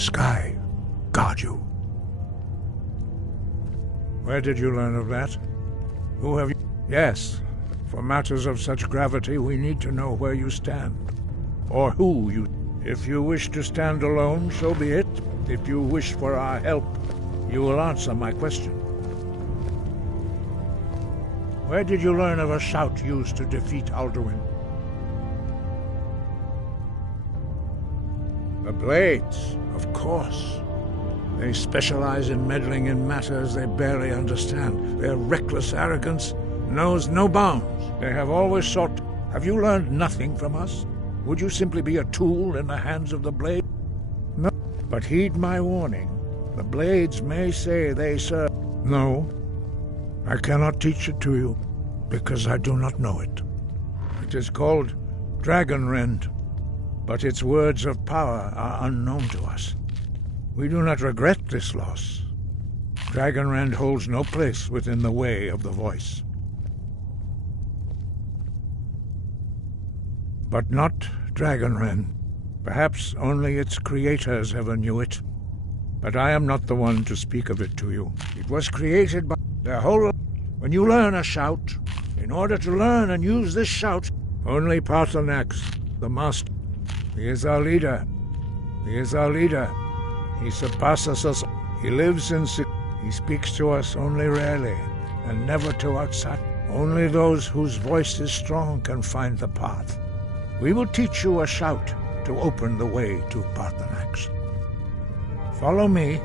Sky, guard you. Where did you learn of that? Who have you... Yes, for matters of such gravity, we need to know where you stand. Or who you... If you wish to stand alone, so be it. If you wish for our help, you will answer my question. Where did you learn of a shout used to defeat Alduin? The Blades, of course. They specialize in meddling in matters they barely understand. Their reckless arrogance knows no bounds. They have always sought... Have you learned nothing from us? Would you simply be a tool in the hands of the Blade? No. But heed my warning. The Blades may say they serve... No. I cannot teach it to you, because I do not know it. It is called Dragon Rend, but its words of power are unknown to us. We do not regret this loss. Dragon Rend holds no place within the way of the voice. But not Dragon Rend. Perhaps only its creators ever knew it. But I am not the one to speak of it to you. It was created by their whole... When you learn a shout, in order to learn and use this shout, only Paarthurnax, the master, he is our leader. He is our leader. He surpasses us. He lives in... He speaks to us only rarely, and never to outside. Only those whose voice is strong can find the path. We will teach you a shout to open the way to Paarthurnax. Follow me.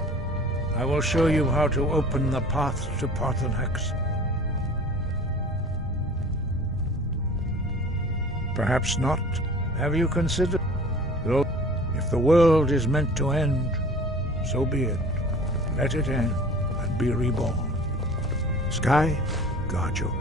I will show you how to open the path to Paarthurnax. Perhaps not. Have you considered? Though, if the world is meant to end, so be it. Let it end and be reborn. Sky, guard you.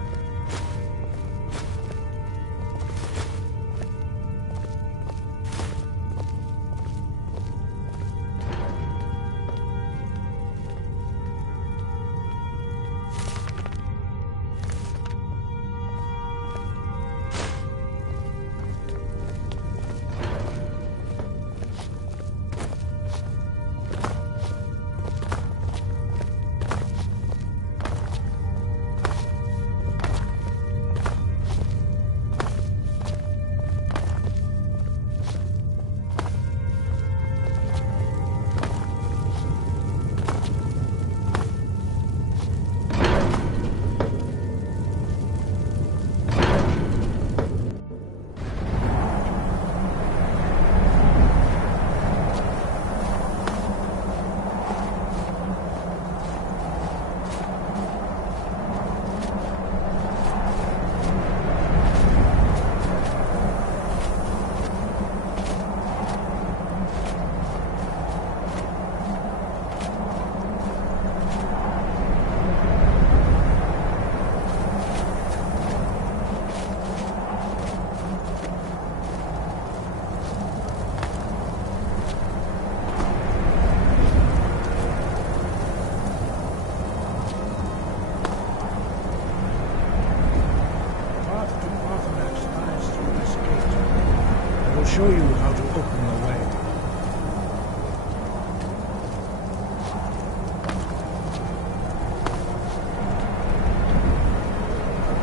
Show you how to open the way.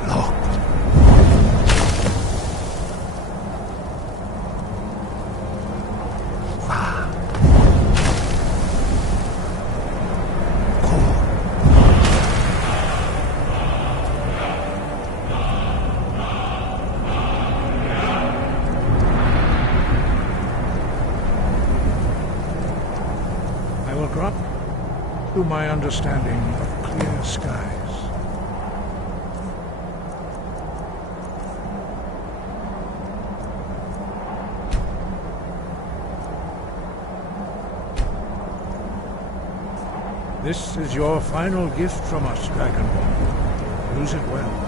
Lock. To my understanding of clear skies. This is your final gift from us, Dragonborn. Use it well.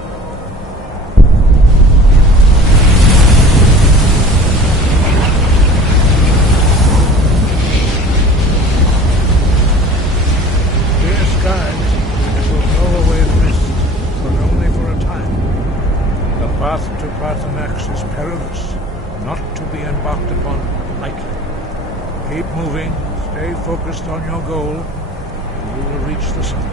The path to Paarthurnax is perilous, not to be embarked upon lightly. Keep moving, Stay focused on your goal, and you will reach the summit.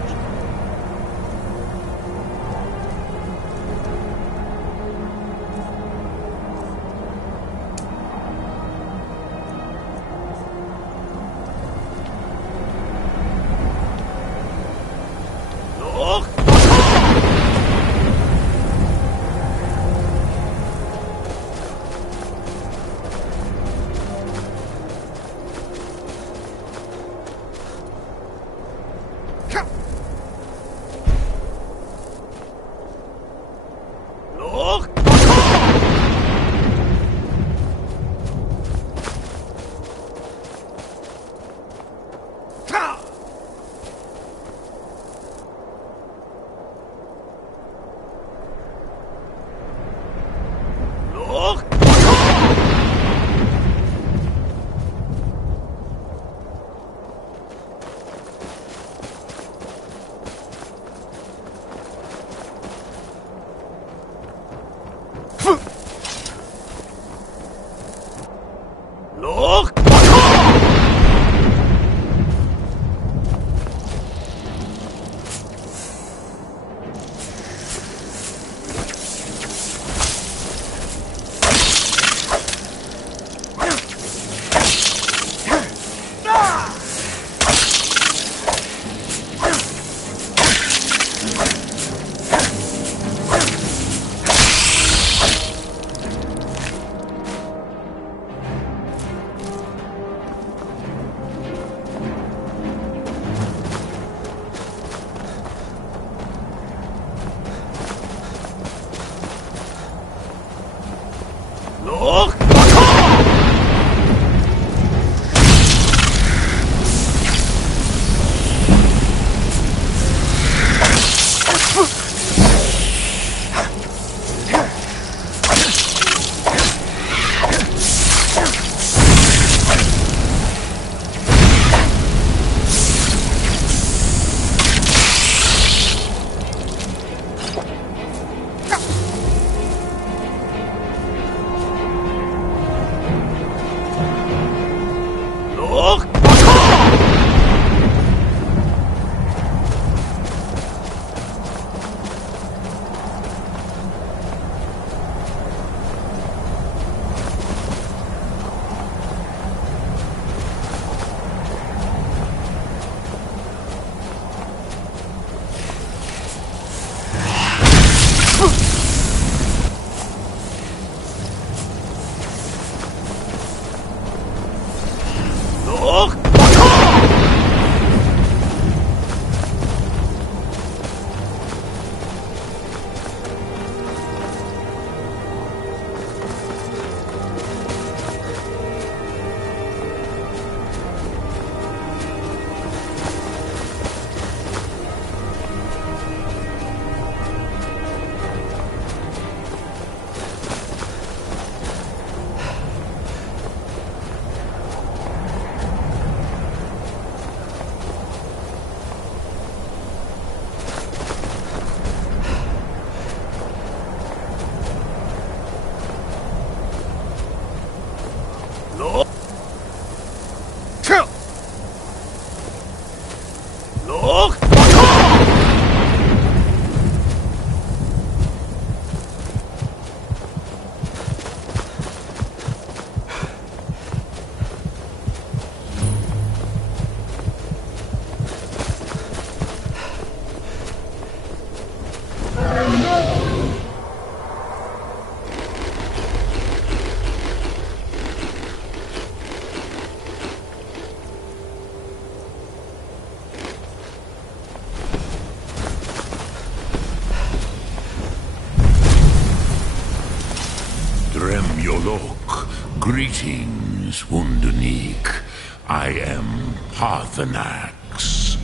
Greetings, Wunderneek. I am Parthenax.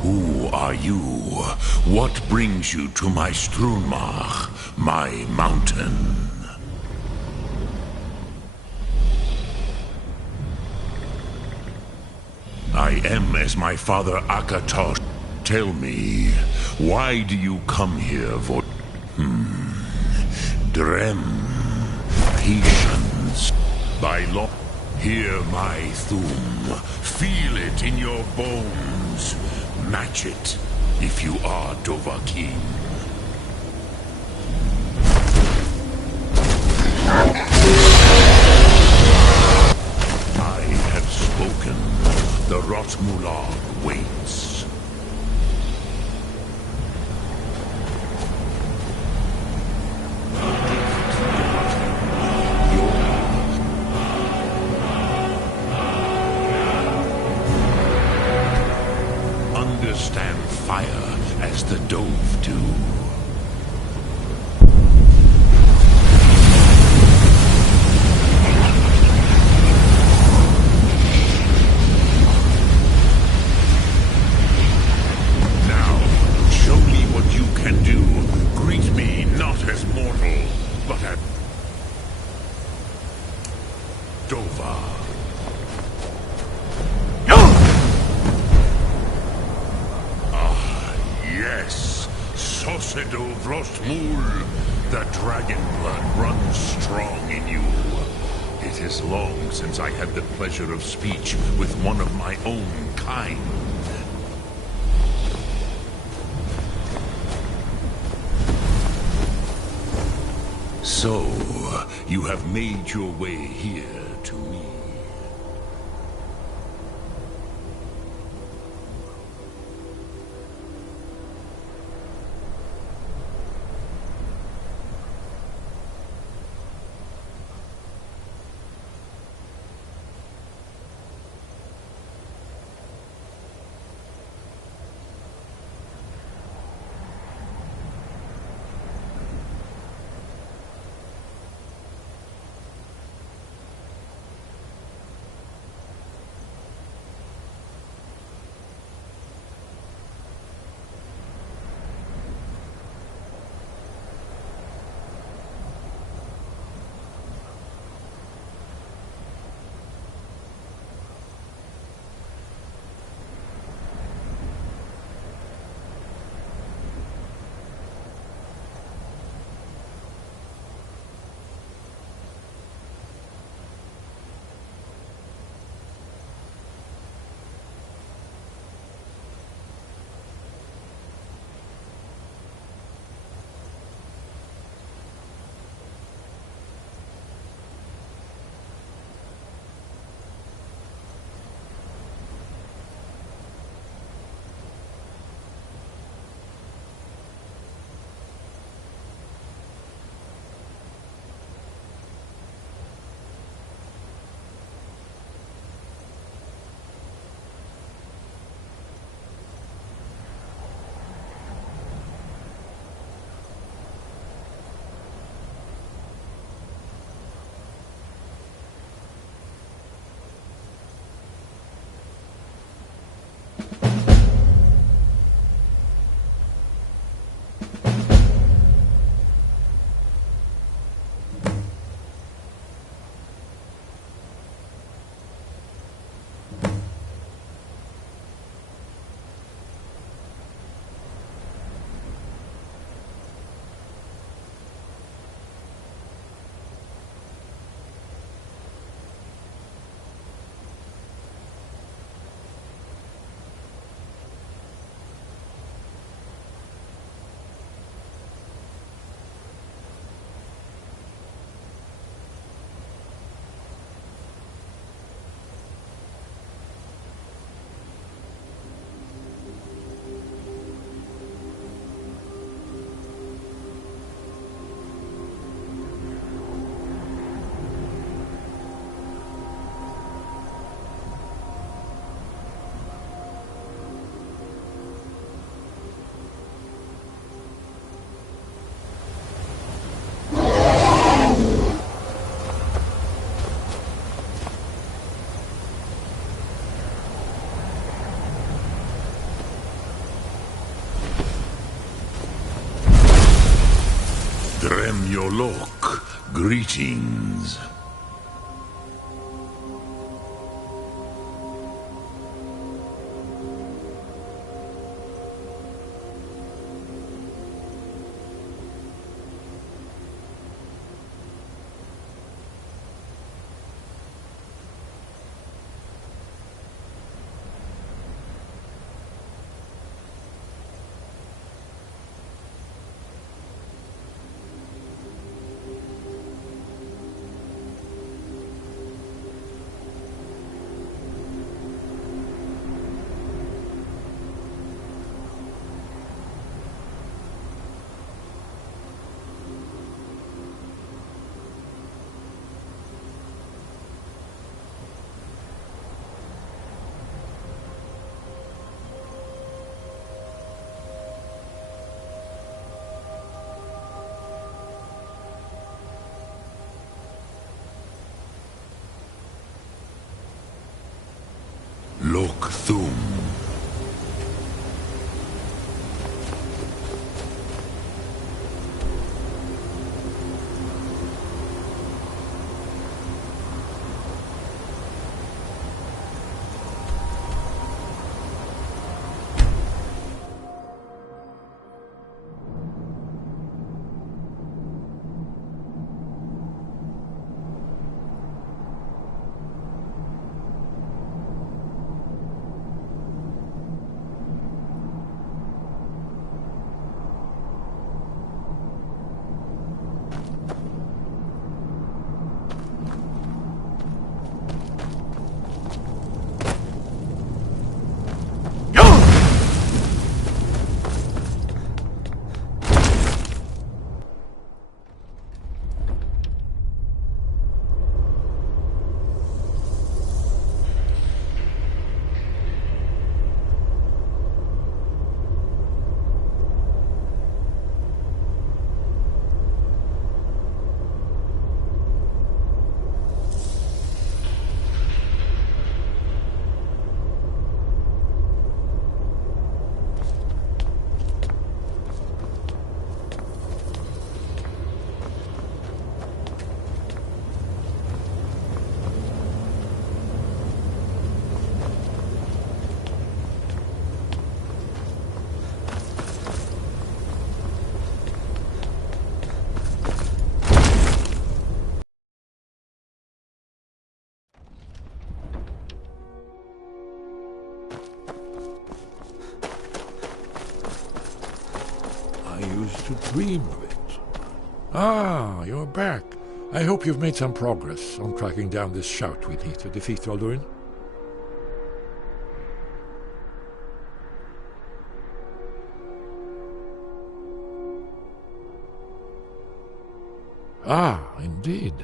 Who are you? What brings you to my Strunmach, my mountain? I am as my father Akatosh. Tell me, why do you come here for... Drem. Patience. By law. Hear my Thum. Feel it in your bones. Match it if you are Dovahkiin. I have spoken. The Rotmulag waits. Understand fire as the Dove do. Now, show me what you can do. Greet me not as mortal, but as Dova. Yes, Sosedo Vrostmul. The dragon blood runs strong in you. It is long since I had the pleasure of speech with one of my own kind. So, you have made your way here to me. Dremyolok, greetings. Look Thum. I used to dream of it. Ah, you're back. I hope you've made some progress on tracking down this shout we need to defeat Alduin. Ah, indeed.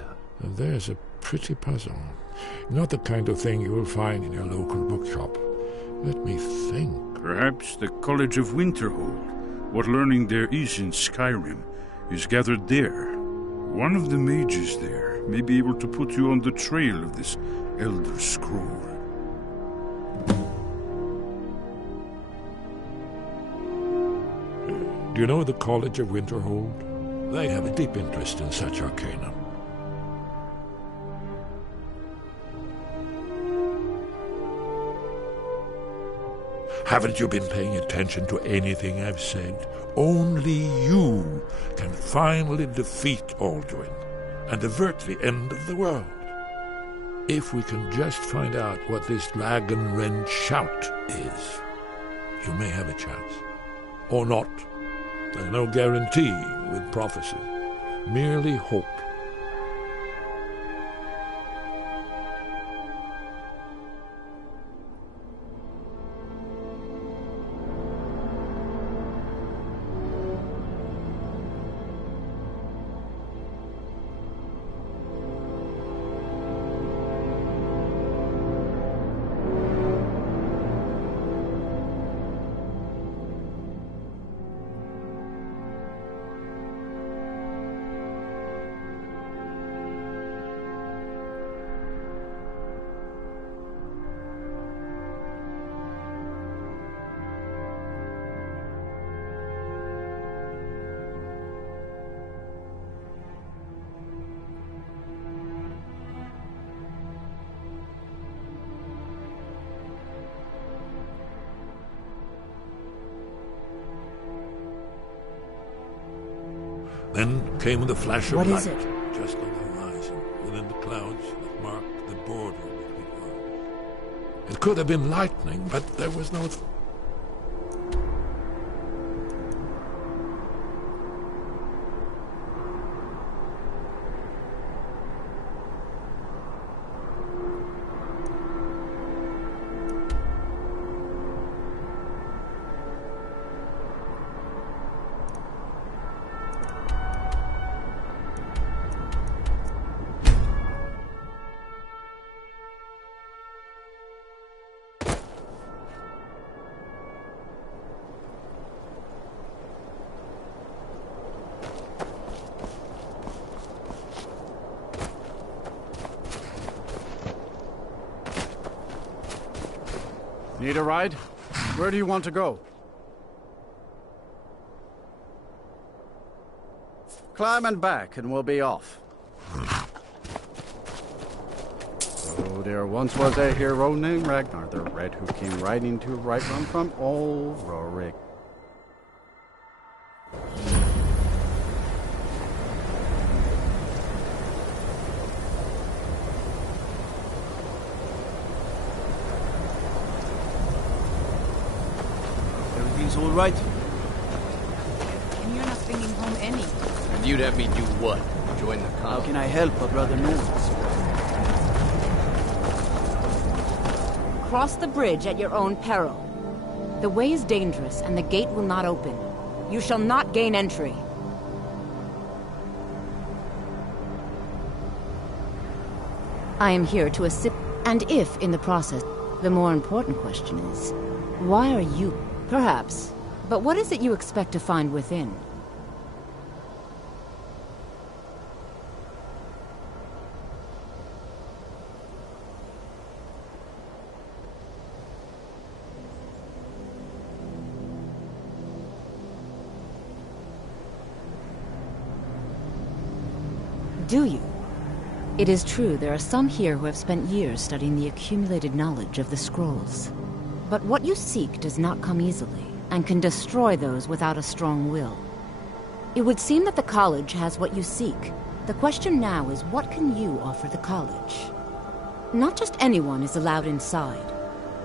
There's a pretty puzzle. Not the kind of thing you will find in your local bookshop. Let me think. Perhaps the College of Winterhold. What learning there is in Skyrim is gathered there. One of the mages there may be able to put you on the trail of this Elder Scroll. Do you know the College of Winterhold? They have a deep interest in such arcana. Haven't you been paying attention to anything I've said? Only you can finally defeat Alduin and avert the end of the world. If we can just find out what this dragon-rend shout is, you may have a chance. Or not. There's no guarantee with prophecy. Merely hope. Then came the flash of light. What is it? Just on the horizon, within the clouds that marked the border between worlds. It could have been lightning, but there was no... Need a ride? Where do you want to go? Climb and back, and we'll be off. Oh, there once was a hero named Ragnar the Red who came riding to right run from old Rorik. Everything's all right? And you're not bringing home any. And you'd have me do what? Join the How colony? can I help a brother Norris? Cross the bridge at your own peril. The way is dangerous, and the gate will not open. You shall not gain entry. I am here to assist, and if, in the process, the more important question is, why are you? Perhaps. But what is it you expect to find within? Do you? It is true there are some here who have spent years studying the accumulated knowledge of the scrolls. But what you seek does not come easily, and can destroy those without a strong will. It would seem that the college has what you seek. The question now is, what can you offer the college? Not just anyone is allowed inside.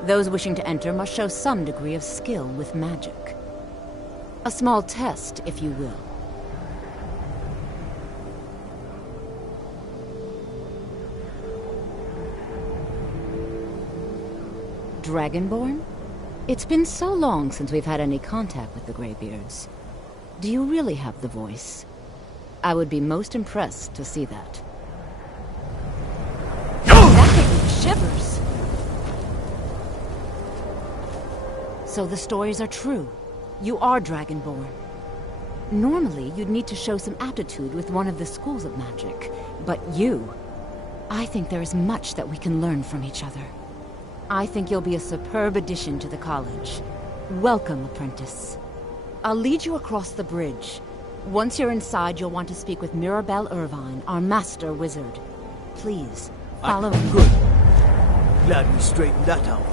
Those wishing to enter must show some degree of skill with magic. A small test, if you will. Dragonborn? It's been so long since we've had any contact with the Greybeards. Do you really have the voice? I would be most impressed to see that. That gave me shivers! So the stories are true. You are Dragonborn. Normally, you'd need to show some aptitude with one of the schools of magic. But you... I think there is much that we can learn from each other. I think you'll be a superb addition to the college. Welcome, apprentice. I'll lead you across the bridge. Once you're inside, you'll want to speak with Mirabelle Irvine, our master wizard. Please, follow me. Good. Glad we straightened that out.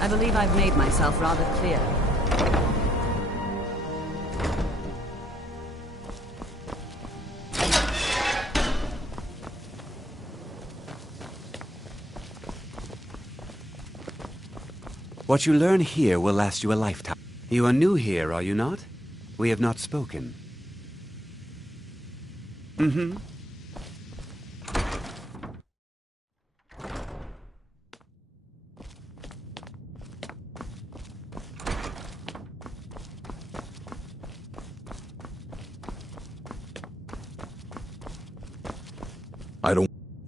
I believe I've made myself rather clear. What you learn here will last you a lifetime. You are new here, are you not? We have not spoken. Mm-hmm.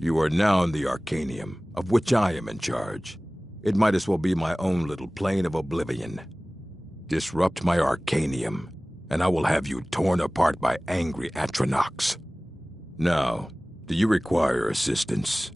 You are now in the Arcanium, of which I am in charge. It might as well be my own little plane of oblivion. Disrupt my Arcanium, and I will have you torn apart by angry Atronachs. Now, do you require assistance?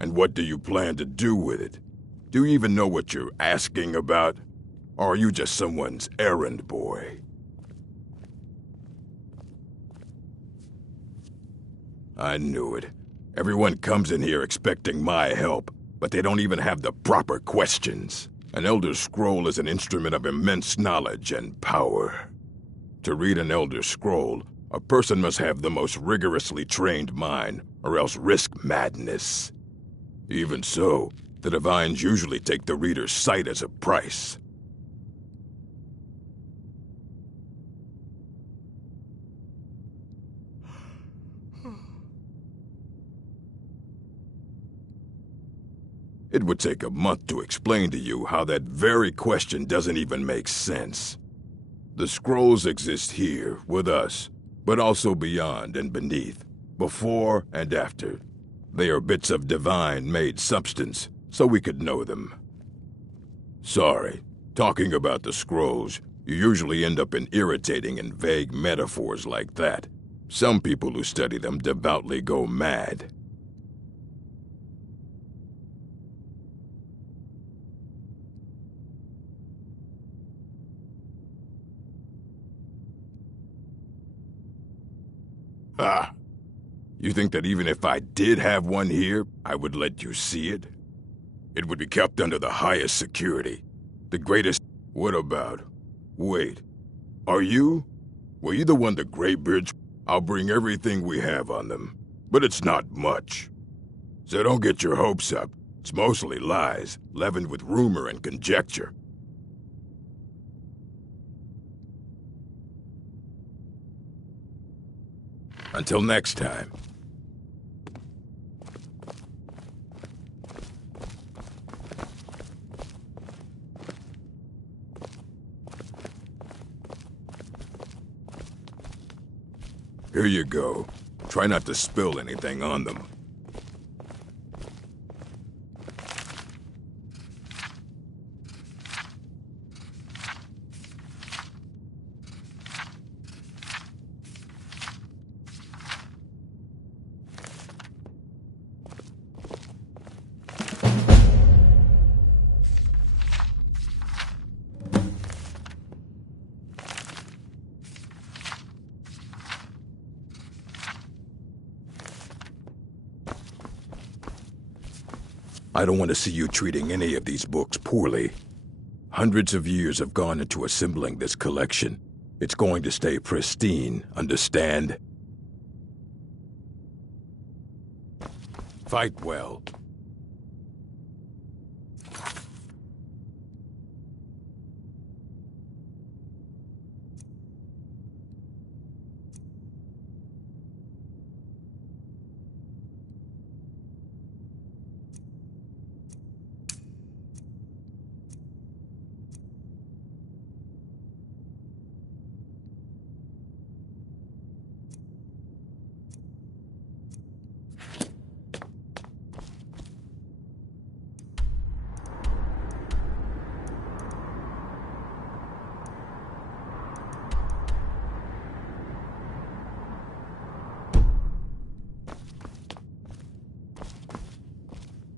And what do you plan to do with it? Do you even know what you're asking about? Or are you just someone's errand boy? I knew it. Everyone comes in here expecting my help, but they don't even have the proper questions. An Elder Scroll is an instrument of immense knowledge and power. To read an Elder Scroll, a person must have the most rigorously trained mind, or else risk madness. Even so, the Divines usually take the reader's sight as a price. It would take a month to explain to you how that very question doesn't even make sense. The scrolls exist here, with us, but also beyond and beneath, before and after. They are bits of divine-made substance, so we could know them. Sorry, talking about the scrolls, you usually end up in irritating and vague metaphors like that. Some people who study them devoutly go mad. Ah, you think that even if I did have one here, I would let you see it? It would be kept under the highest security. The greatest... What about? Wait, are you? Were you the one the Greybeards... I'll bring everything we have on them, but it's not much. So don't get your hopes up. It's mostly lies, leavened with rumor and conjecture. Until next time. Here you go. Try not to spill anything on them. I don't want to see you treating any of these books poorly. Hundreds of years have gone into assembling this collection. It's going to stay pristine, understand? Fight well.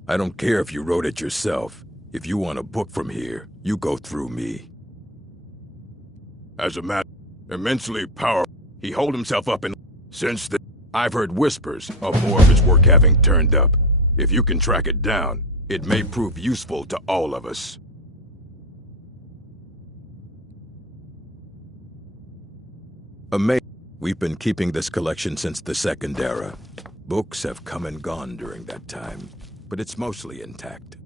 I don't care if you wrote it yourself. If you want a book from here, you go through me. As a matter, immensely powerful, he holed himself up in... Since then, I've heard whispers of more of his work having turned up. If you can track it down, it may prove useful to all of us. Amazing. We've been keeping this collection since the Second Era. Books have come and gone during that time, but it's mostly intact.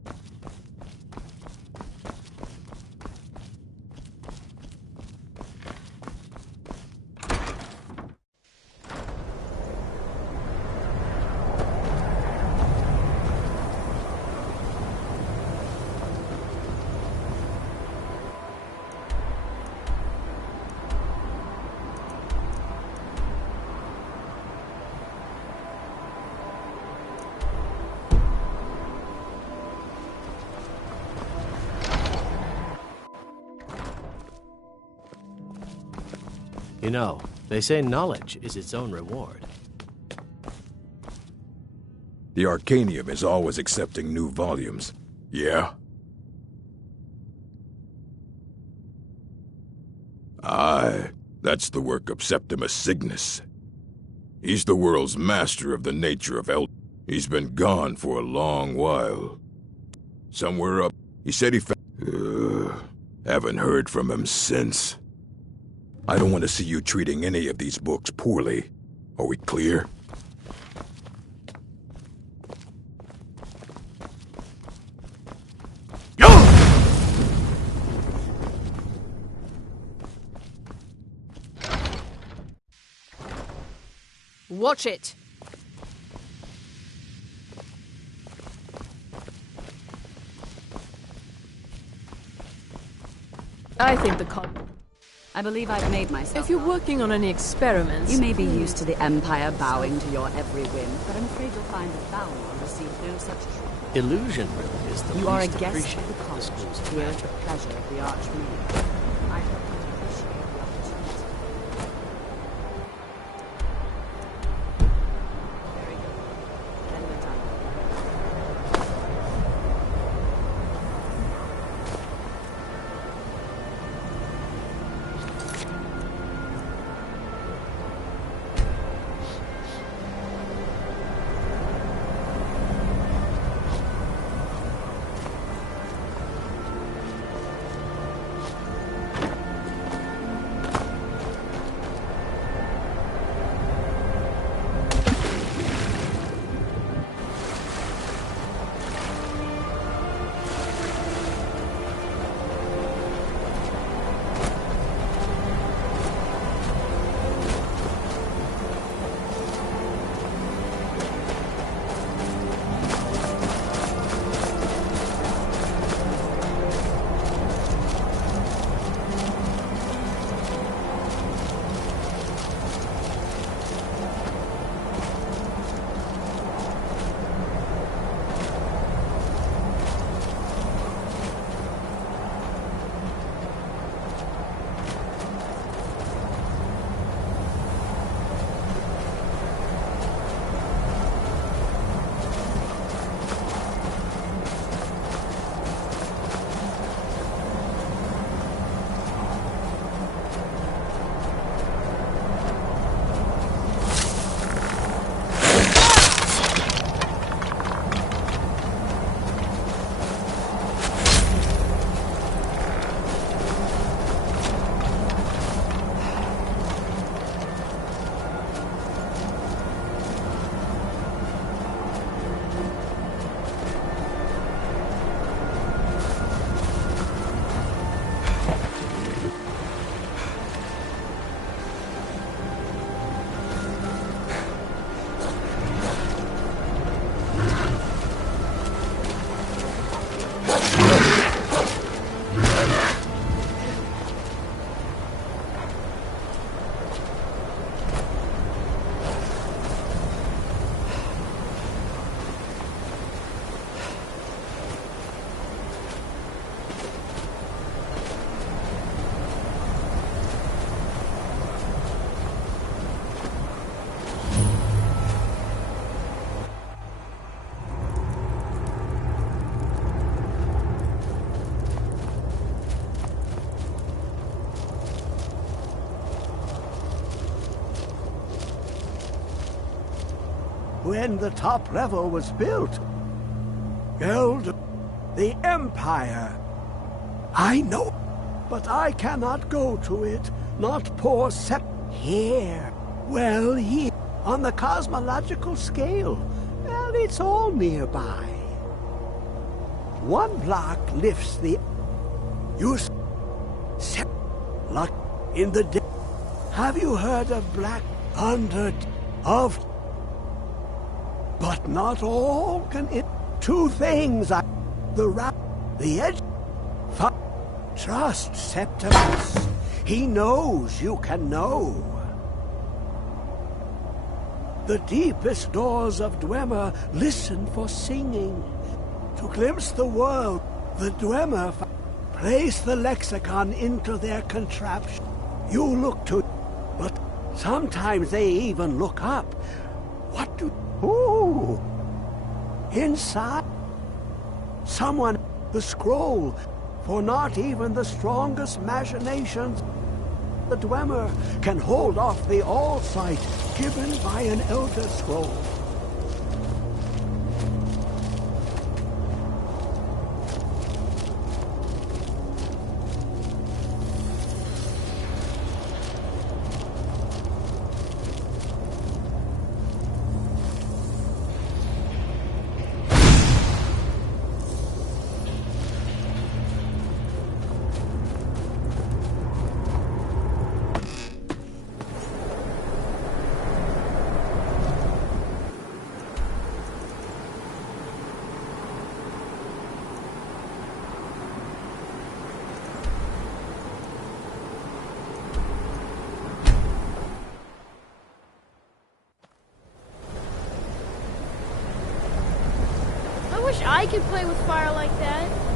You know, they say knowledge is its own reward. The Arcanium is always accepting new volumes. Yeah? Aye, that's the work of Septimus Cygnus. He's the world's master of the nature of He's been gone for a long while. Somewhere up, he said he found... haven't heard from him since. I don't want to see you treating any of these books poorly. Are we clear? Watch it! I think the I believe I've made myself. If you're working on any experiments... You may be used to the Empire bowing to your every whim, but I'm afraid you'll find that bowing will receive no such treatment. Illusion really is the You are a least guest of appreciated the college, schools. here at the pleasure of the Archmage. I hope you appreciate the opportunity. Very good. Then we're done. When the top level was built, held the Empire. I know, but I cannot go to it, not poor Sep. Here, well, here, on the cosmological scale, well, it's all nearby. One block lifts the... Use... Sep... Luck in the day. Have you heard of Black Under... of... But not all can it... Two things I... The edge... Trust Septimus. He knows you can know. The deepest doors of Dwemer listen for singing. To glimpse the world, the Dwemer place the lexicon into their contraption. You look to... But sometimes they even look up. What do... Ooh! Inside... Someone... The scroll... For not even the strongest machinations... The Dwemer can hold off the all-sight given by an Elder Scroll. wish I could play with fire like that.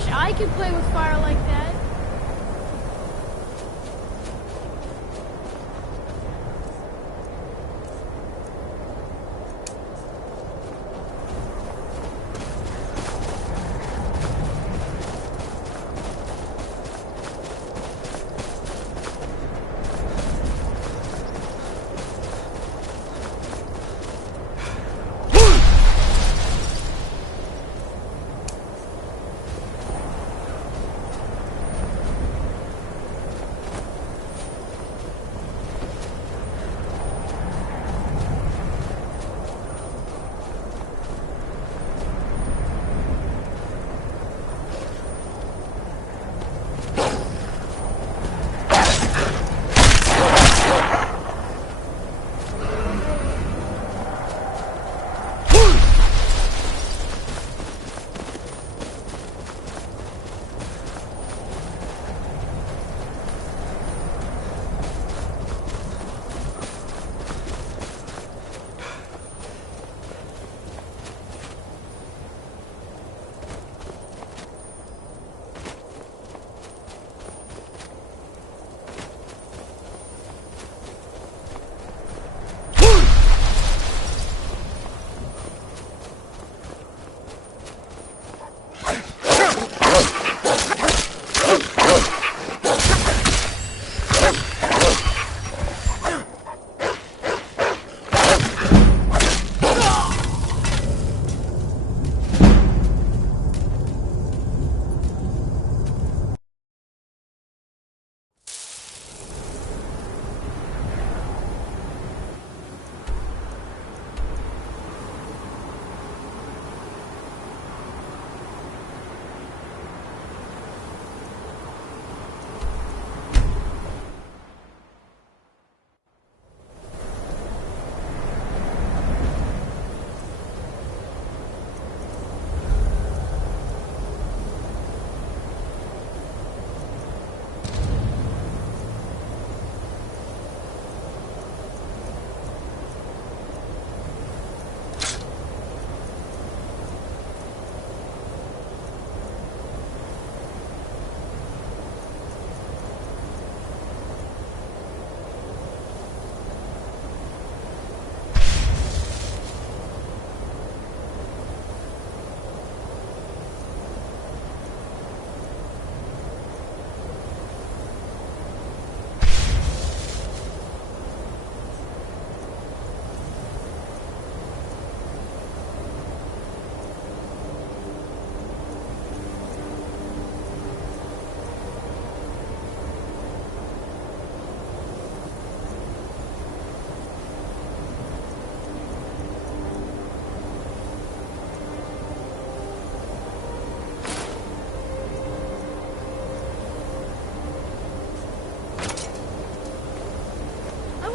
wish I could play with fire like that.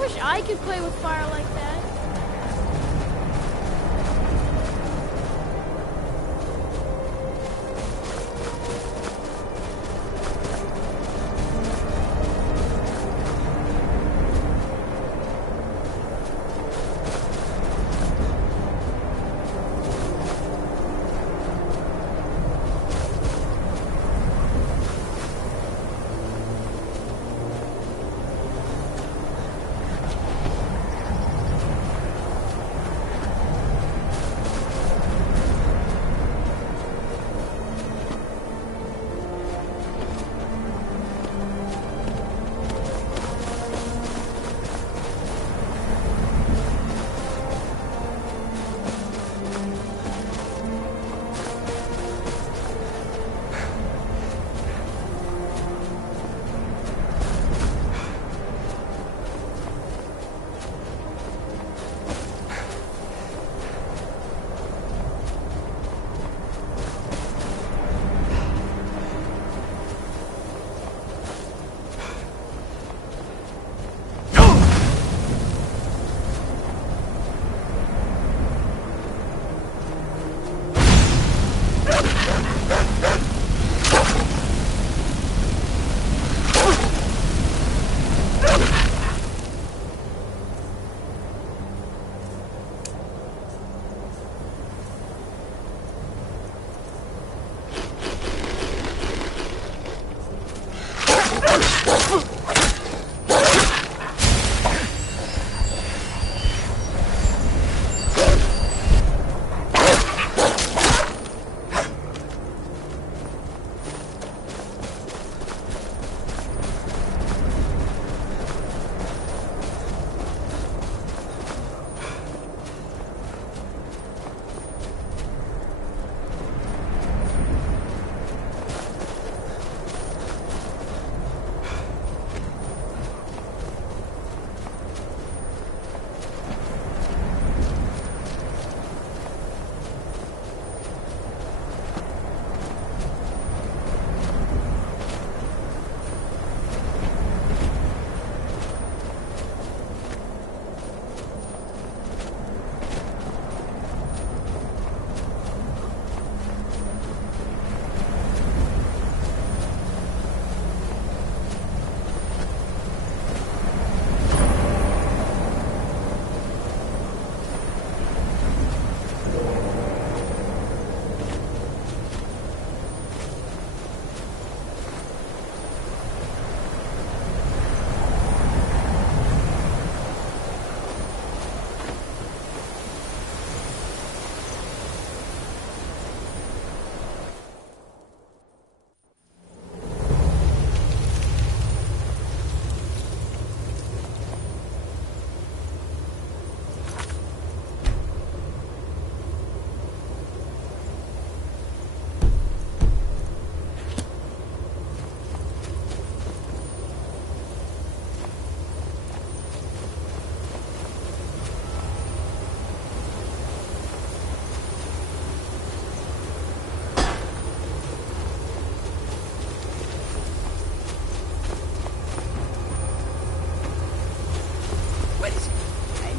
wish I could play with fire like that.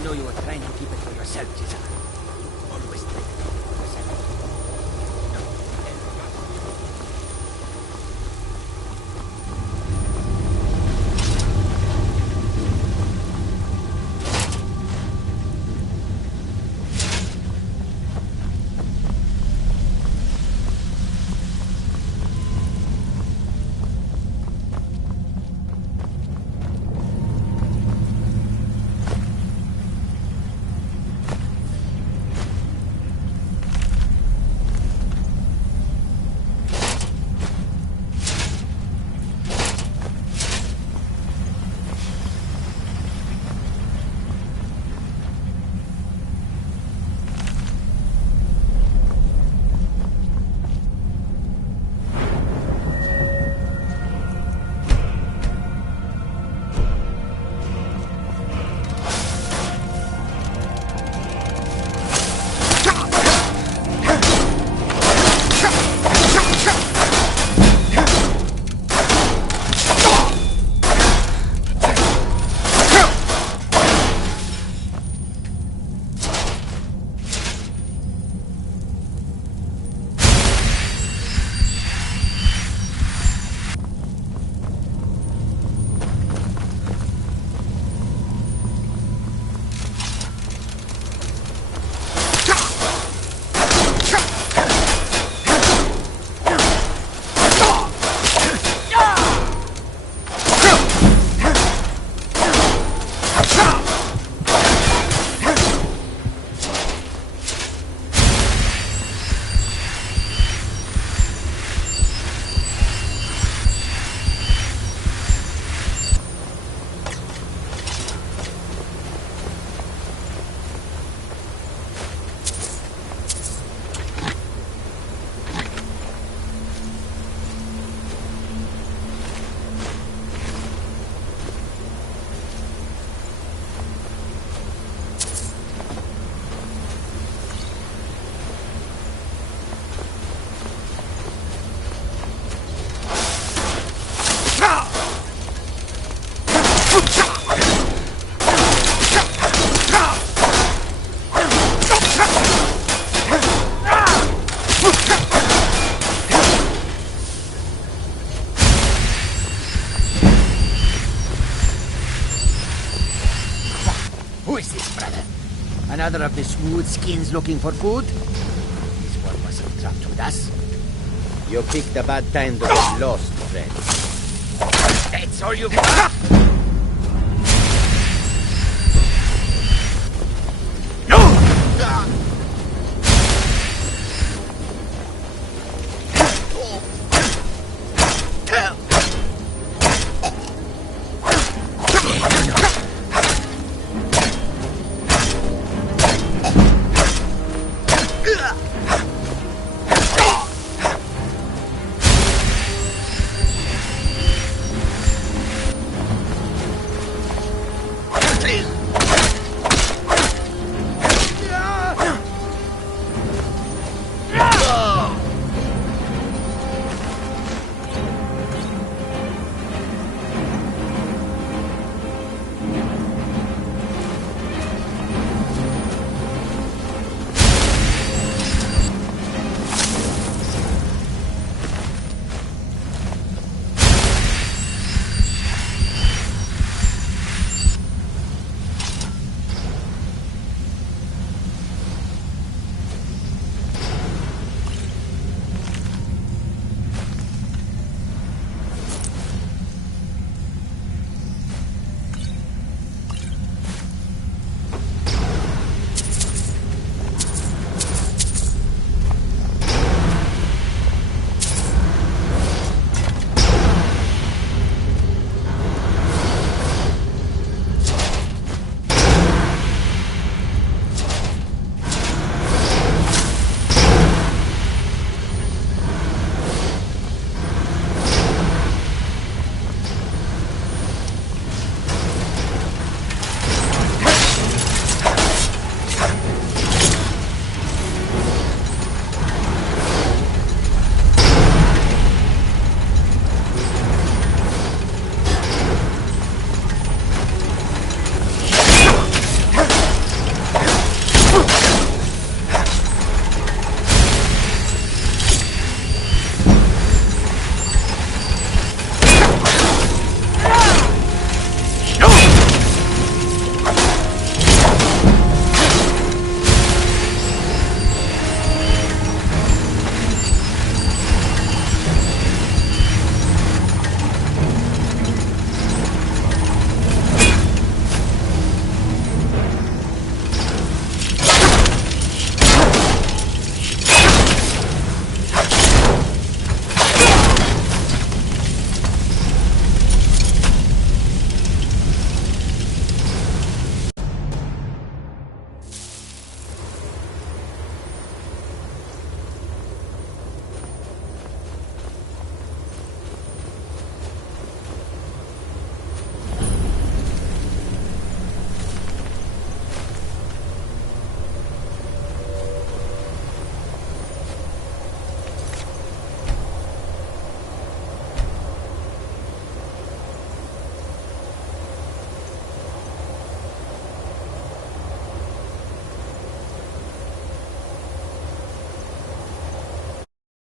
know you were trying to keep it for yourself, Cesar. Always try to keep it for yourself. No. Who is this, brother? Another of the smooth skins looking for food? This one wasn't trapped with us. You picked a bad time to get lost, friend. That's all you've got?